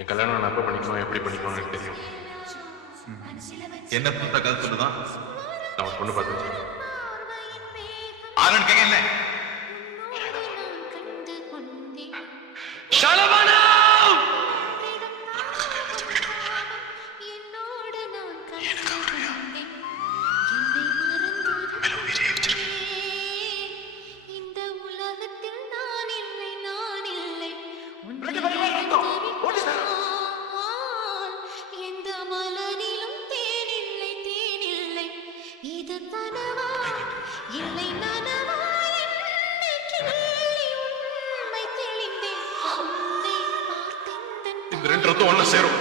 என் கல்யாணம் நான் எப்போ பண்ணிக்கணும் எப்படி பண்ணிக்கணும்னு எனக்கு தெரியும். என்ன புத்த கருத்து தான் நான் ஒரு பொண்ணு பார்த்து வச்சிருக்கேன். ஆரன் கேட்கல இந்த ரெண்டு ரத்தம் ஒண்ணு சேரும்.